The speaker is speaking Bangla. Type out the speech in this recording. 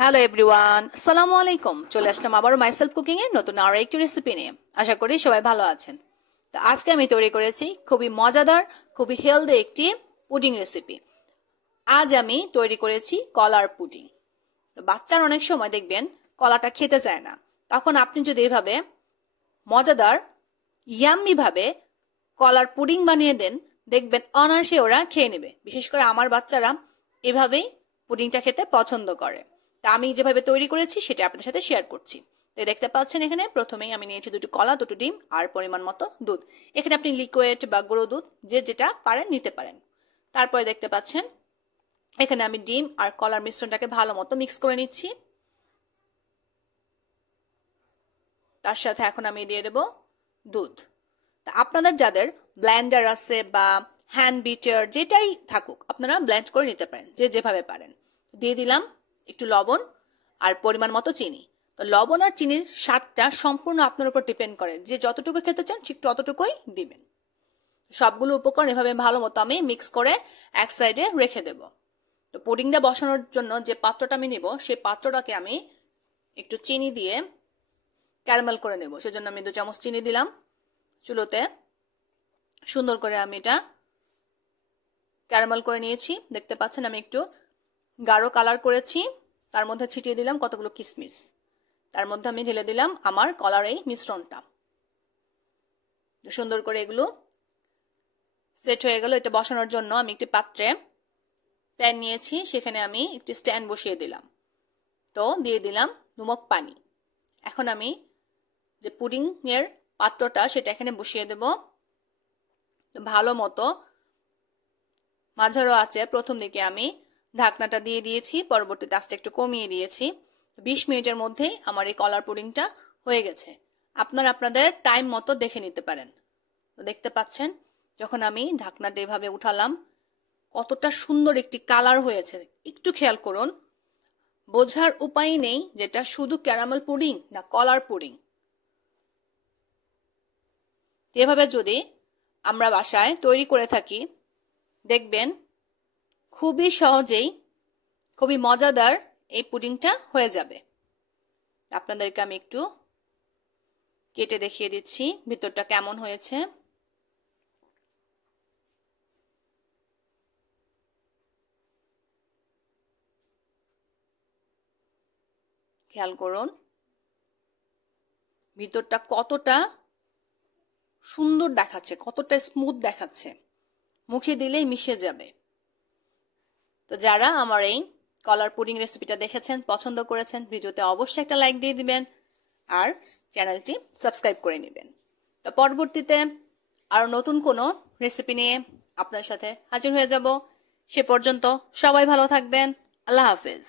হ্যালো এভরিওয়ান, আসসালামু আলাইকুম। চলে আসলাম আবারও মাইসেলফ কুকিং এর নতুন আরো একটি রেসিপি নিয়ে। আশা করি সবাই ভালো আছেন। তো আজকে আমি তৈরি করেছি খুবই মজাদার, খুবই হেলদি একটি পুডিং রেসিপি। আজ আমি তৈরি করেছি কলার পুডিং। বাচ্চারা অনেক সময় দেখবেন কলাটা খেতে চায় না, তখন আপনি যদি এভাবে মজাদার ইয়াম্মি ভাবে কলার পুডিং বানিয়ে দেন, দেখবেন অনায়াসে ওরা খেয়ে নেবে। বিশেষ করে আমার বাচ্চারা এভাবেই পুডিংটা খেতে পছন্দ করে। তা আমি যেভাবে তৈরি করেছি সেটা আপনাদের সাথে শেয়ার করছি। তো দেখতে পাচ্ছেন এখানে প্রথমেই আমি নিয়েছি দুটো কলা, দুটো ডিম আর পরিমাণ মতো দুধ। এখানে আপনি লিকুইড বা গুঁড়ো দুধ যে যেটা পারেন নিতে পারেন। তারপরে দেখতে পাচ্ছেন এখানে আমি ডিম আর কলার মিশ্রণটাকে ভালো মতো মিক্স করে নিচ্ছি। তার সাথে এখন আমি দিয়ে দেব দুধ। তা আপনাদের যাদের ব্লেন্ডার আছে বা হ্যান্ড বিটার যেটাই থাকুক, আপনারা ব্লেন্ড করে নিতে পারেন যে যেভাবে পারেন। দিয়ে দিলাম একটু লবণ আর পরিমাণ মতো চিনি। তো লবণ আর চিনির স্বাদটা সম্পূর্ণ আপনার উপর ডিপেন্ড করে, যে যতটুকু খেতে চান ঠিক ততটুকুই দিবেন। সবগুলো উপকরণ এভাবে ভালো মতো আমি মিক্স করে এক সাইডে রেখে দেব। তো পুডিংটা বসানোর জন্য যে পাত্রটা আমি নেব, সেই পাত্রটাকে আমি একটু চিনি দিয়ে ক্যারামেল করে নেব। সেজন্য আমি 2 চামচ চিনি দিলাম। চুলোতে সুন্দর করে আমি এটা ক্যারামেল করে নিয়েছি। দেখতে পাচ্ছেন আমি একটু গাঢ় কালার করেছি। তার মধ্যে ছিটিয়ে দিলাম কতগুলো কিশমিশ। তার মধ্যে আমি ঢেলে দিলাম আমার কলার এই মিশ্রণটা। সুন্দর করে এগুলো সেট হয়ে গেল। এটা বসানোর জন্য আমি একটি পাত্রে প্যান নিয়েছি, সেখানে আমি একটি স্ট্যান্ড বসিয়ে দিলাম। তো দিয়ে দিলাম নুমক পানি। এখন আমি যে পুডিং এর পাত্রটা সেটা এখানে বসিয়ে দেব। ভালো মতো মাঝারো আছে প্রথম দিকে আমি ঢাকনাটা দিয়ে দিয়েছি, পরবর্তীতে আঁচটা একটু কমিয়ে দিয়েছি। 20 মিনিটের মধ্যেই আমার এই কলার পুডিংটা হয়ে গেছে। আপনারা আপনাদের টাইম মতো দেখে নিতে পারেন। তো দেখতে পাচ্ছেন যখন আমি ঢাকনাটা এভাবে উঠালাম কতটা সুন্দর একটি কালার হয়েছে। একটু খেয়াল করুন, বোঝার উপায় নেই যেটা শুধু ক্যারামেল পুডিং না কলার পুডিং। এভাবে যদি আমরা বাসায় তৈরি করে থাকি, দেখবেন খুবই সহজেই খুবই মজাদার এই পুডিংটা হয়ে যাবে। আপনাদেরকে আমি একটু কেটে দেখিয়ে দিচ্ছি ভিতরটা কেমন হয়েছে। খেয়াল করুন ভিতরটা কতটা সুন্দর দেখাচ্ছে, কতটা স্মুথ দেখাচ্ছে, মুখে দিলেই মিশে যাবে। তো যারা আমার এই কলার পুডিং রেসিপিটা দেখেছেন, পছন্দ করেছেন, ভিডিওতে অবশ্যই একটা লাইক দিয়ে দিবেন আর চ্যানেলটি সাবস্ক্রাইব করে নেবেন। তো পরবর্তীতে আরো নতুন কোনো রেসিপি নিয়ে আপনার সাথে হাজির হয়ে যাব। সে পর্যন্ত সবাই ভালো থাকবেন। আল্লাহ হাফেজ।